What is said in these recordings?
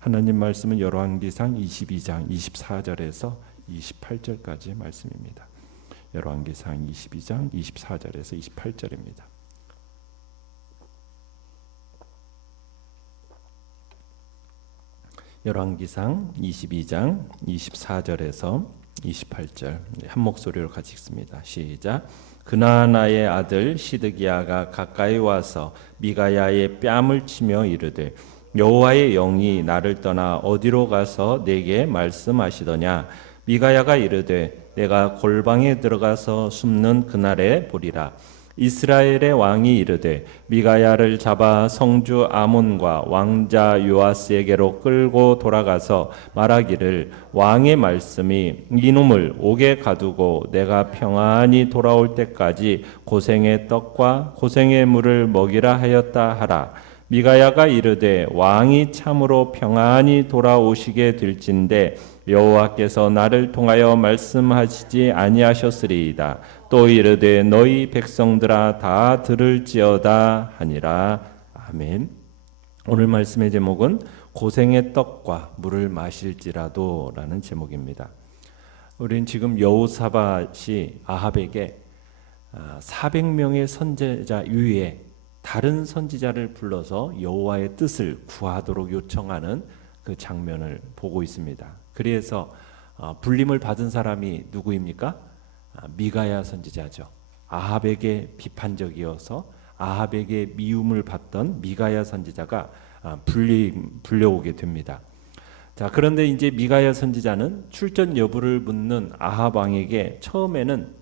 하나님 말씀은 열왕기상 22장 24절에서 28절까지 말씀입니다. 열왕기상 22장 24절에서 28절입니다. 열왕기상 22장 24절에서 28절 한 목소리로 같이 읽습니다. 시작. 그나나의 아들 시드기야가 가까이 와서 미가야의 뺨을 치며 이르되 여호와의 영이 나를 떠나 어디로 가서 내게 말씀하시더냐. 미가야가 이르되 내가 골방에 들어가서 숨는 그날에 보리라. 이스라엘의 왕이 이르되 미가야를 잡아 성주 아몬과 왕자 요아스에게로 끌고 돌아가서 말하기를 왕의 말씀이 이놈을 옥에 가두고 내가 평안히 돌아올 때까지 고생의 떡과 고생의 물을 먹이라 하였다 하라. 미가야가 이르되 왕이 참으로 평안히 돌아오시게 될진데 여호와께서 나를 통하여 말씀하시지 아니하셨으리이다. 또 이르되 너희 백성들아 다 들을지어다 하니라. 아멘. 오늘 말씀의 제목은 고생의 떡과 물을 마실지라도 라는 제목입니다. 우리는 지금 여호사밧이 아합에게 400명의 선지자 이외에 다른 선지자를 불러서 여호와의 뜻을 구하도록 요청하는 그 장면을 보고 있습니다. 그래서 불림을 받은 사람이 누구입니까? 미가야 선지자죠. 아합에게 비판적이어서 아합에게 미움을 받던 미가야 선지자가 불려오게 됩니다. 자, 그런데 이제 미가야 선지자는 출전 여부를 묻는 아합 왕에게 처음에는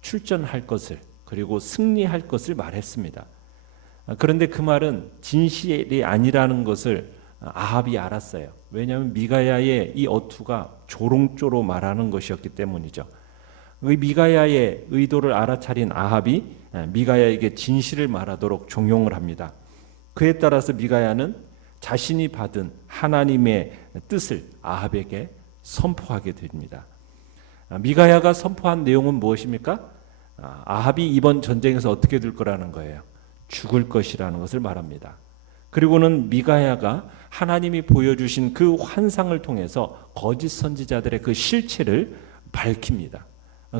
출전할 것을 그리고 승리할 것을 말했습니다. 그런데 그 말은 진실이 아니라는 것을 아합이 알았어요. 왜냐하면 미가야의 이 어투가 조롱조로 말하는 것이었기 때문이죠. 미가야의 의도를 알아차린 아합이 미가야에게 진실을 말하도록 종용을 합니다. 그에 따라서 미가야는 자신이 받은 하나님의 뜻을 아합에게 선포하게 됩니다. 미가야가 선포한 내용은 무엇입니까? 아합이 이번 전쟁에서 어떻게 될 거라는 거예요. 죽을 것이라는 것을 말합니다. 그리고는 미가야가 하나님이 보여주신 그 환상을 통해서 거짓 선지자들의 그 실체를 밝힙니다.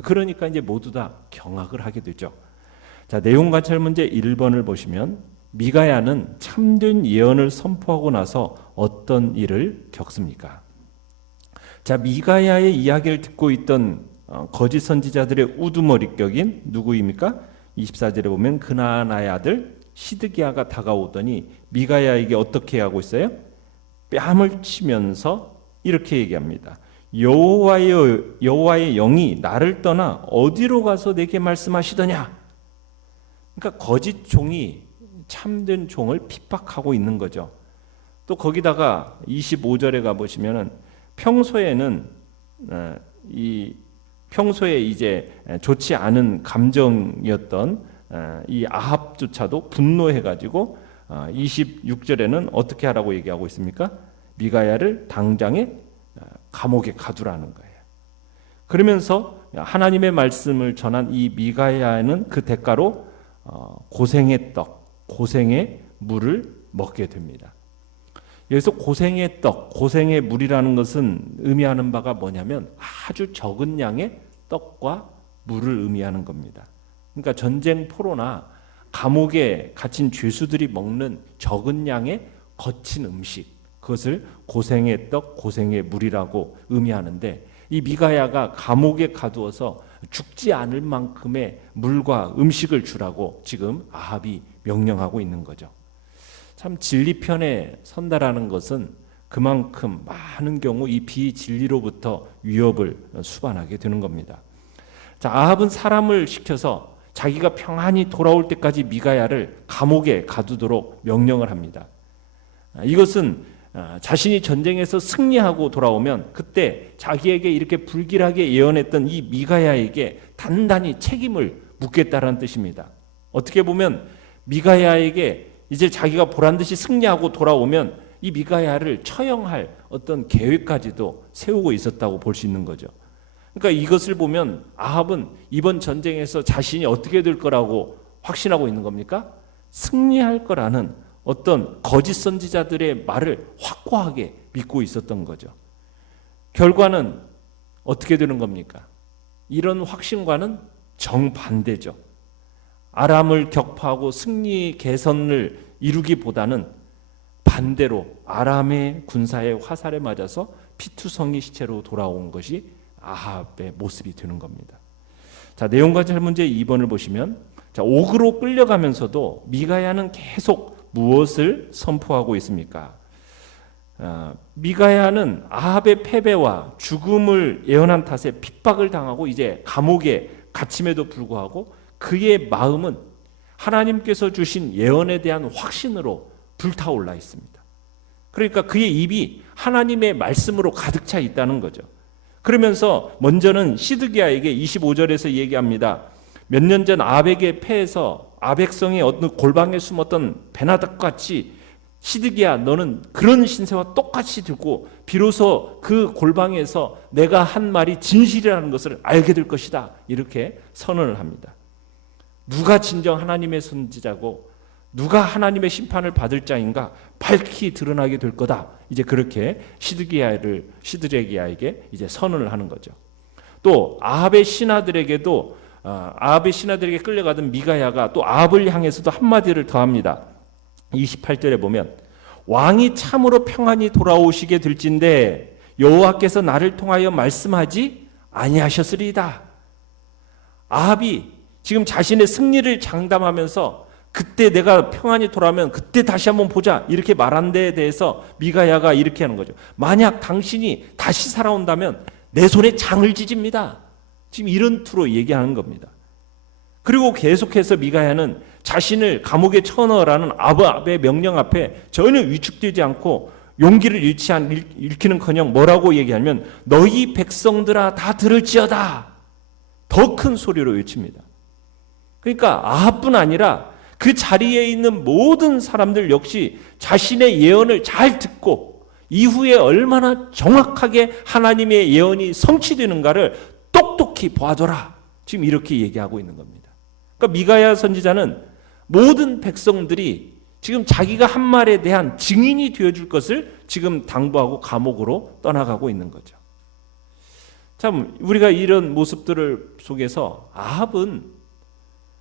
그러니까 이제 모두 다 경악을 하게 되죠. 자, 내용 관찰 문제 1번을 보시면 미가야는 참된 예언을 선포하고 나서 어떤 일을 겪습니까? 자, 미가야의 이야기를 듣고 있던 거짓 선지자들의 우두머리격인 누구입니까? 24절에 보면 그나나의 아들 시드기야가 다가오더니 미가야에게 어떻게 하고 있어요? 뺨을 치면서 이렇게 얘기합니다. 여호와의 영이 나를 떠나 어디로 가서 내게 말씀하시더냐? 그러니까 거짓 종이 참된 종을 핍박하고 있는 거죠. 또 거기다가 25절에 가 보시면은 평소에 이제 좋지 않은 감정이었던 이 아합조차도 분노해가지고 26절에는 어떻게 하라고 얘기하고 있습니까? 미가야를 당장에 감옥에 가두라는 거예요. 그러면서 하나님의 말씀을 전한 이 미가야는 그 대가로 고생의 떡, 고생의 물을 먹게 됩니다. 여기서 고생의 떡, 고생의 물이라는 것은 의미하는 바가 뭐냐면 아주 적은 양의 떡과 물을 의미하는 겁니다. 그러니까 전쟁 포로나 감옥에 갇힌 죄수들이 먹는 적은 양의 거친 음식, 그것을 고생의 떡, 고생의 물이라고 의미하는데 이 미가야가 감옥에 가두어서 죽지 않을 만큼의 물과 음식을 주라고 지금 아합이 명령하고 있는 거죠. 참 진리편에 선다라는 것은 그만큼 많은 경우 이 비진리로부터 위협을 수반하게 되는 겁니다. 자, 아합은 사람을 시켜서 자기가 평안히 돌아올 때까지 미가야를 감옥에 가두도록 명령을 합니다. 이것은 자신이 전쟁에서 승리하고 돌아오면 그때 자기에게 이렇게 불길하게 예언했던 이 미가야에게 단단히 책임을 묻겠다라는 뜻입니다. 어떻게 보면 미가야에게 이제 자기가 보란듯이 승리하고 돌아오면 이 미가야를 처형할 어떤 계획까지도 세우고 있었다고 볼 수 있는 거죠. 그러니까 이것을 보면 아합은 이번 전쟁에서 자신이 어떻게 될 거라고 확신하고 있는 겁니까? 승리할 거라는 어떤 거짓 선지자들의 말을 확고하게 믿고 있었던 거죠. 결과는 어떻게 되는 겁니까? 이런 확신과는 정반대죠. 아람을 격파하고 승리 개선을 이루기보다는 반대로 아람의 군사의 화살에 맞아서 피투성이 시체로 돌아온 것이 아합의 모습이 되는 겁니다. 자, 내용과 잘 문제 2번을 보시면, 자, 옥으로 끌려가면서도 미가야는 계속 무엇을 선포하고 있습니까? 미가야는 아합의 패배와 죽음을 예언한 탓에 핍박을 당하고 이제 감옥에 갇힘에도 불구하고 그의 마음은 하나님께서 주신 예언에 대한 확신으로 불타올라 있습니다. 그러니까 그의 입이 하나님의 말씀으로 가득 차 있다는 거죠. 그러면서 먼저는 시드기야에게 25절에서 얘기합니다. 몇 년 전 아합에게 패해서 아벡성의 어떤 골방에 숨었던 베나닥 같이 시드기야, 너는 그런 신세와 똑같이 듣고 비로소 그 골방에서 내가 한 말이 진실이라는 것을 알게 될 것이다. 이렇게 선언을 합니다. 누가 진정 하나님의 선지자고 누가 하나님의 심판을 받을 자인가 밝히 드러나게 될 거다. 이제 그렇게 시드기야에게 이제 선언을 하는 거죠. 또 아합의 신하들에게도 아합의 신하들에게 끌려가던 미가야가 또 아합을 향해서도 한마디를 더합니다. 28절에 보면 왕이 참으로 평안히 돌아오시게 될진데 여호와께서 나를 통하여 말씀하지 아니하셨으리이다. 아합이 지금 자신의 승리를 장담하면서 그때 내가 평안히 돌아오면 그때 다시 한번 보자 이렇게 말한 데에 대해서 미가야가 이렇게 하는 거죠. 만약 당신이 다시 살아온다면 내 손에 장을 지집니다. 지금 이런 투로 얘기하는 겁니다. 그리고 계속해서 미가야는 자신을 감옥에 쳐넣으라는 아합의 명령 앞에 전혀 위축되지 않고 용기를 잃기는커녕 뭐라고 얘기하면 너희 백성들아 다 들을지어다. 더 큰 소리로 외칩니다. 그러니까 아합뿐 아니라 그 자리에 있는 모든 사람들 역시 자신의 예언을 잘 듣고 이후에 얼마나 정확하게 하나님의 예언이 성취되는가를 똑똑히 보아둬라. 지금 이렇게 얘기하고 있는 겁니다. 그러니까 미가야 선지자는 모든 백성들이 지금 자기가 한 말에 대한 증인이 되어줄 것을 지금 당부하고 감옥으로 떠나가고 있는 거죠. 참 우리가 이런 모습들을 속에서 아합은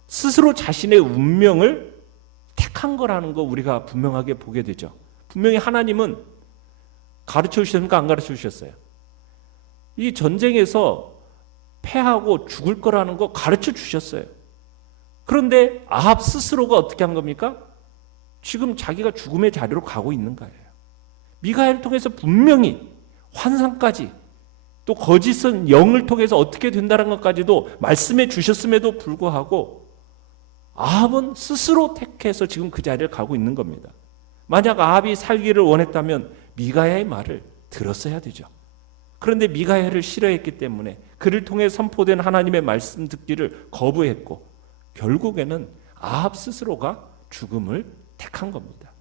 스스로 자신의 운명을 택한 거라는 거 우리가 분명하게 보게 되죠. 분명히 하나님은 가르쳐 주셨습니까? 안 가르쳐 주셨어요? 이 전쟁에서 패하고 죽을 거라는 거 가르쳐 주셨어요. 그런데 아합 스스로가 어떻게 한 겁니까? 지금 자기가 죽음의 자리로 가고 있는 거예요. 미가야를 통해서 분명히 환상까지 또 거짓은 영을 통해서 어떻게 된다는 것까지도 말씀해 주셨음에도 불구하고 아합은 스스로 택해서 지금 그 자리를 가고 있는 겁니다. 만약 아합이 살기를 원했다면 미가야의 말을 들었어야 되죠. 그런데 미가야를 싫어했기 때문에 그를 통해 선포된 하나님의 말씀 듣기를 거부했고 결국에는 아합 스스로가 죽음을 택한 겁니다.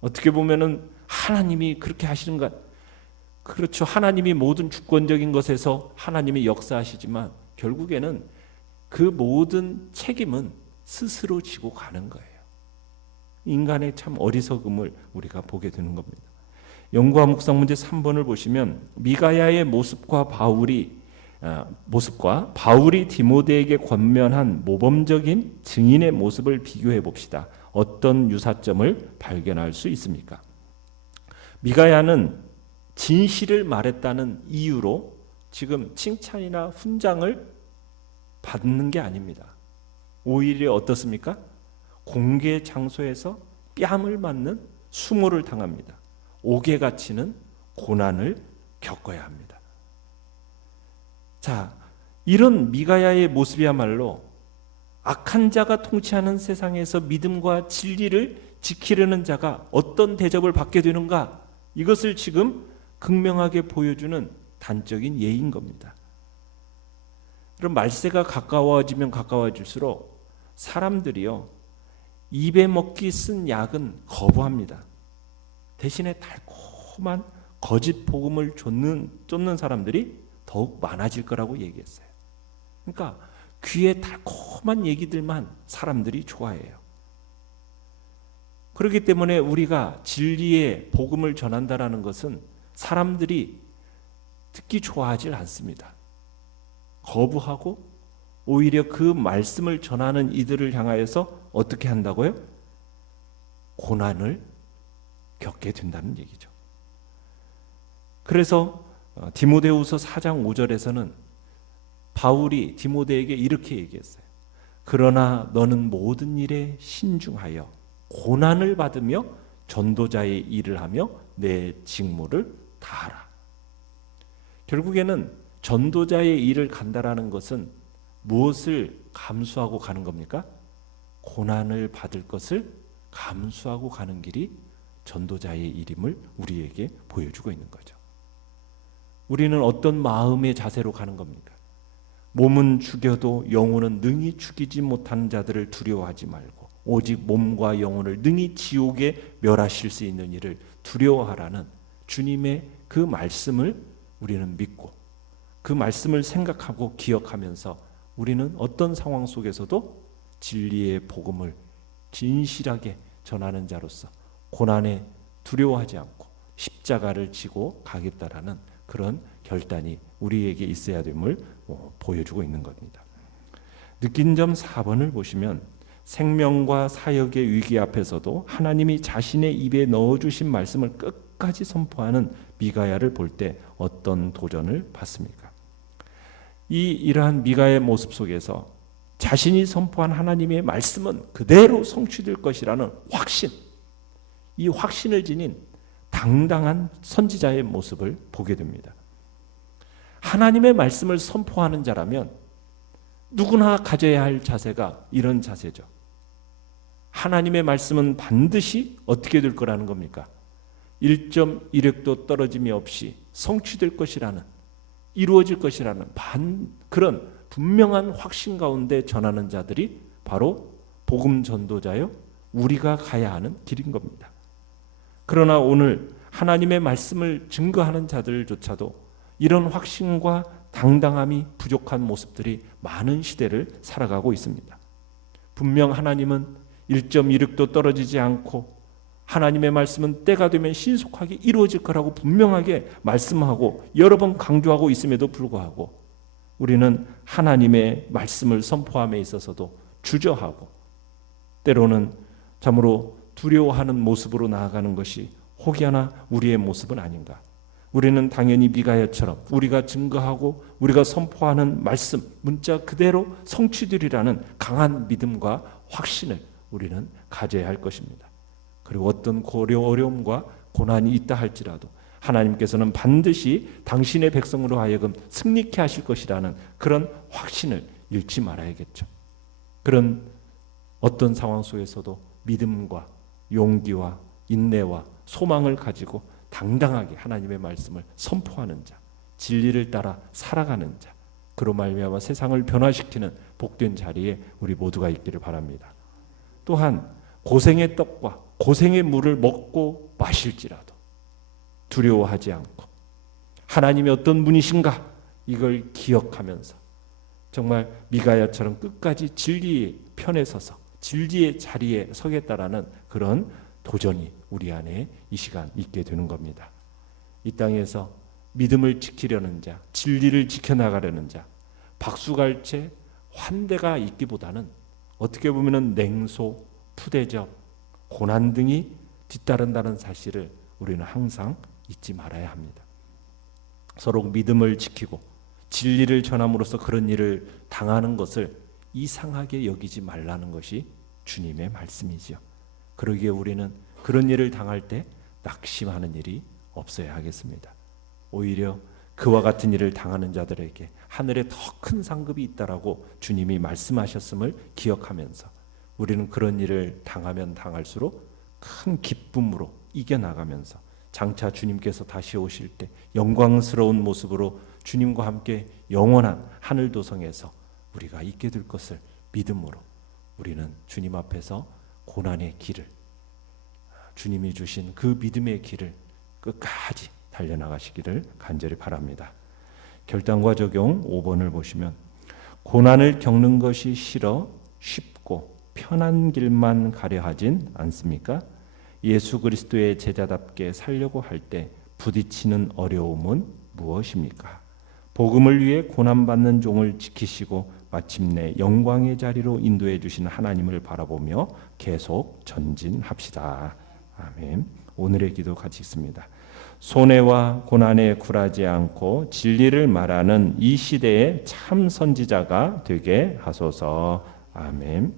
어떻게 보면은 하나님이 그렇게 하시는 것, 그렇죠. 하나님이 모든 주권적인 것에서 하나님이 역사하시지만 결국에는 그 모든 책임은 스스로 지고 가는 거예요. 인간의 참 어리석음을 우리가 보게 되는 겁니다. 연구와 묵상 문제 3번을 보시면 미가야의 모습과 바울이 디모데에게 권면한 모범적인 증인의 모습을 비교해 봅시다. 어떤 유사점을 발견할 수 있습니까? 미가야는 진실을 말했다는 이유로 지금 칭찬이나 훈장을 받는 게 아닙니다. 오히려 어떻습니까? 공개 장소에서 뺨을 맞는 수모를 당합니다. 옥에 갇히는 고난을 겪어야 합니다. 자, 이런 미가야의 모습이야말로 악한 자가 통치하는 세상에서 믿음과 진리를 지키려는 자가 어떤 대접을 받게 되는가, 이것을 지금 극명하게 보여주는 단적인 예인 겁니다. 그럼 말세가 가까워지면 가까워질수록 사람들이요, 입에 먹기 쓴 약은 거부합니다. 대신에 달콤한 거짓 복음을 쫓는 사람들이 더욱 많아질 거라고 얘기했어요. 그러니까 귀에 달콤한 얘기들만 사람들이 좋아해요. 그렇기 때문에 우리가 진리의 복음을 전한다라는 것은 사람들이 듣기 좋아하지 않습니다. 거부하고 오히려 그 말씀을 전하는 이들을 향하여서 어떻게 한다고요? 고난을 겪게 된다는 얘기죠. 그래서 디모데후서 4장 5절에서는 바울이 디모데에게 이렇게 얘기했어요. 그러나 너는 모든 일에 신중하여 고난을 받으며 전도자의 일을 하며 내 직무를 다하라. 결국에는 전도자의 일을 간다라는 것은 무엇을 감수하고 가는 겁니까? 고난을 받을 것을 감수하고 가는 길이 전도자의 일임을 우리에게 보여주고 있는 거죠. 우리는 어떤 마음의 자세로 가는 겁니까? 몸은 죽여도 영혼은 능히 죽이지 못하는 자들을 두려워하지 말고 오직 몸과 영혼을 능히 지옥에 멸하실 수 있는 일을 두려워하라는 주님의 그 말씀을 우리는 믿고 그 말씀을 생각하고 기억하면서 우리는 어떤 상황 속에서도 진리의 복음을 진실하게 전하는 자로서 고난에 두려워하지 않고 십자가를 지고 가겠다라는 그런 결단이 우리에게 있어야 됨을 보여주고 있는 겁니다. 느낀 점 4번을 보시면 생명과 사역의 위기 앞에서도 하나님이 자신의 입에 넣어주신 말씀을 끝까지 선포하는 미가야를 볼 때 어떤 도전을 받습니까? 이러한 미가의 모습 속에서 자신이 선포한 하나님의 말씀은 그대로 성취될 것이라는 확신, 이 확신을 지닌 당당한 선지자의 모습을 보게 됩니다. 하나님의 말씀을 선포하는 자라면 누구나 가져야 할 자세가 이런 자세죠. 하나님의 말씀은 반드시 어떻게 될 거라는 겁니까? 1.1획도 떨어짐이 없이 성취될 것이라는, 이루어질 것이라는 그런 분명한 확신 가운데 전하는 자들이 바로 복음 전도자요, 우리가 가야 하는 길인 겁니다. 그러나 오늘 하나님의 말씀을 증거하는 자들조차도 이런 확신과 당당함이 부족한 모습들이 많은 시대를 살아가고 있습니다. 분명 하나님은 1.16도 떨어지지 않고 하나님의 말씀은 때가 되면 신속하게 이루어질 거라고 분명하게 말씀하고 여러 번 강조하고 있음에도 불구하고 우리는 하나님의 말씀을 선포함에 있어서도 주저하고 때로는 참으로 두려워하는 모습으로 나아가는 것이 혹여나 우리의 모습은 아닌가. 우리는 당연히 미가야처럼 우리가 증거하고 우리가 선포하는 말씀, 문자 그대로 성취되리라는 강한 믿음과 확신을 우리는 가져야 할 것입니다. 그리고 어떤 어려움과 고난이 있다 할지라도 하나님께서는 반드시 당신의 백성으로 하여금 승리케 하실 것이라는 그런 확신을 잃지 말아야겠죠. 그런 어떤 상황 속에서도 믿음과 용기와 인내와 소망을 가지고 당당하게 하나님의 말씀을 선포하는 자, 진리를 따라 살아가는 자, 그로 말미암아 세상을 변화시키는 복된 자리에 우리 모두가 있기를 바랍니다. 또한 고생의 떡과 고생의 물을 먹고 마실지라도 두려워하지 않고 하나님이 어떤 분이신가 이걸 기억하면서 정말 미가야처럼 끝까지 진리의 편에 서서 진리의 자리에 서겠다라는 그런 도전이 우리 안에 이 시간 있게 되는 겁니다. 이 땅에서 믿음을 지키려는 자, 진리를 지켜나가려는 자, 박수갈채 환대가 있기보다는 어떻게 보면 냉소, 푸대접, 고난 등이 뒤따른다는 사실을 우리는 항상 잊지 말아야 합니다. 서로 믿음을 지키고 진리를 전함으로써 그런 일을 당하는 것을 이상하게 여기지 말라는 것이 주님의 말씀이지요. 그러기에 우리는 그런 일을 당할 때 낙심하는 일이 없어야 하겠습니다. 오히려 그와 같은 일을 당하는 자들에게 하늘에 더 큰 상급이 있다라고 주님이 말씀하셨음을 기억하면서 우리는 그런 일을 당하면 당할수록 큰 기쁨으로 이겨나가면서 장차 주님께서 다시 오실 때 영광스러운 모습으로 주님과 함께 영원한 하늘 도성에서 우리가 있게 될 것을 믿음으로 우리는 주님 앞에서 고난의 길을, 주님이 주신 그 믿음의 길을 끝까지 달려나가시기를 간절히 바랍니다. 결단과 적용 5번을 보시면 고난을 겪는 것이 싫어 쉽고 편한 길만 가려 하진 않습니까? 예수 그리스도의 제자답게 살려고 할 때 부딪히는 어려움은 무엇입니까? 복음을 위해 고난받는 종을 지키시고 마침내 영광의 자리로 인도해 주시는 하나님을 바라보며 계속 전진합시다. 아멘. 오늘의 기도 같이 있습니다. 손해와 고난에 굴하지 않고 진리를 말하는 이 시대의 참 선지자가 되게 하소서. 아멘.